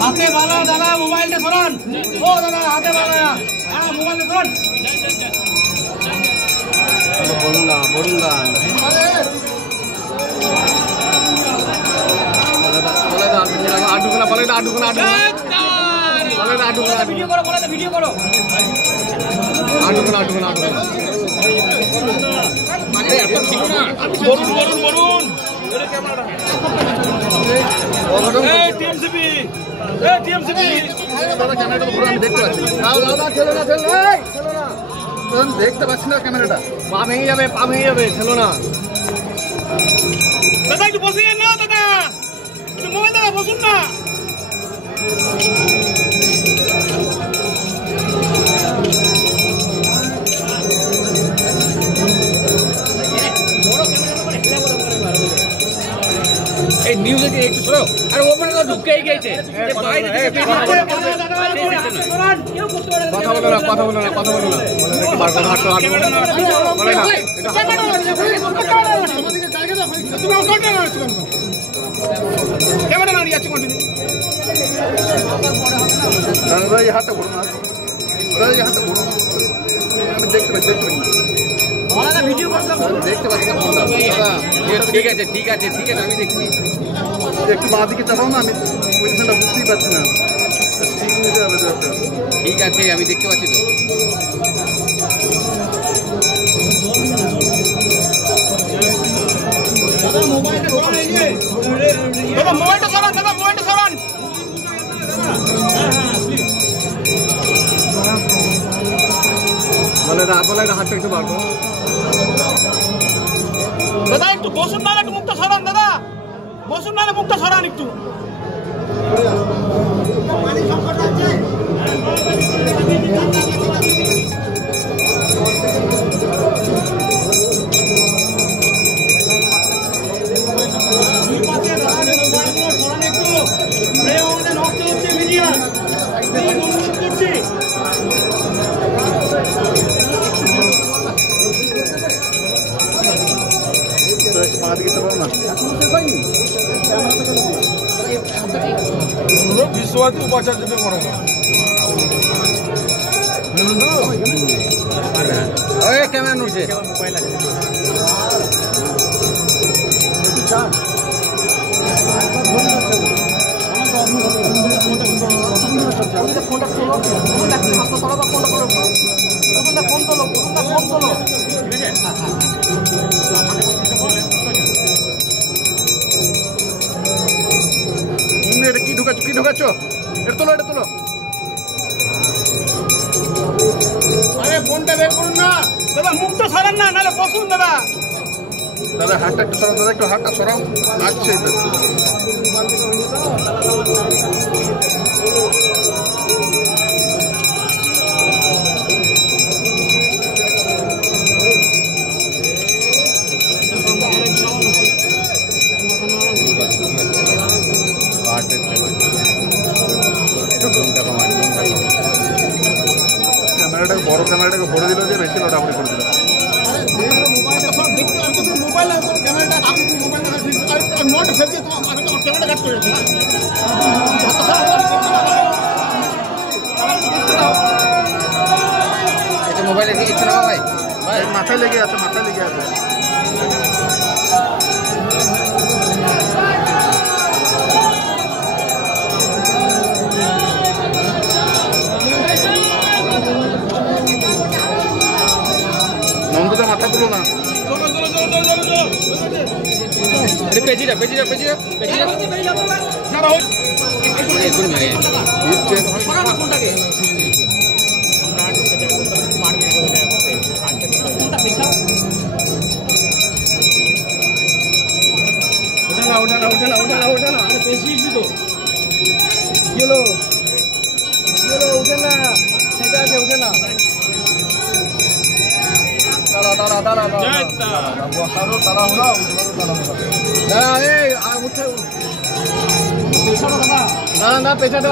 হাতে বালা দাদা মোবাইলটা সরান। ও দাদা হাতে বালা, হ্যাঁ মোবাইলটা সরান। বলুন না ভিডিও করো, ভিডিও করো। দেখতে পাচ্ছি না ক্যামেরাটা, পা ভেঙে যাবে, ছেলো না দাদা, একটু বসে যান না দাদা, মোবাইল দাদা বসুন না। এই নিউজে একটু সরো, আর ওপরে তো ঢুকেই গেছে। কথা বলো না ক্যামেরা না নিয়ে যাচ্ছে কন্টিনিউ। দাদা এই হাতটা ঘুরো না, আমি দেখতে পাচ্ছি ভিডিও করতাম, দেখতে পাচ্ছি না। ঠিক আছে আমি দেখছি। একটু বাঁ দিকে চাপাও না, আমি পজিশনটা বুঝতেই পারছি না। ঠিক আছে আমি দেখতে পাচ্ছি তো। মোবাইলটা সরান। বলে হাতটা একটু বার করো দাদা, একটু বসুন না, একটু মুখটা সরান দাদা, বসুন না, মুখটা সরান একটু। विश्वास उपाचार्य कैमरा नोट से কি ঢোকাচ্ছ? এটা তোলো আরে ফোনটা বের করুন না দাদা, মুখটা সরান না, নাহলে বসুন দাদা। হাতটা একটু সরাও দাদা, একটু হাতটা সরাও। আচ্ছা এটা ক্যামেরাটাকে বড় ক্যামেরাটাকে ভরে দিল, যে বেশি লোটাফুটি করে দিল। মোবাইল ক্যামেরাটা নোট ফেলছে, তোমার ক্যামেরাটা কাট করে মোবাইলে ইচ্ছে না ভাই, মাথায় লেগে আছে। নন্দদা মাথা তুলো না। পেজিরা উঠানা আরে পেছিয়েছি তো। গেলো উঠে না, সেটা আছে, উঠে না। দাঁড়া, পেছাটা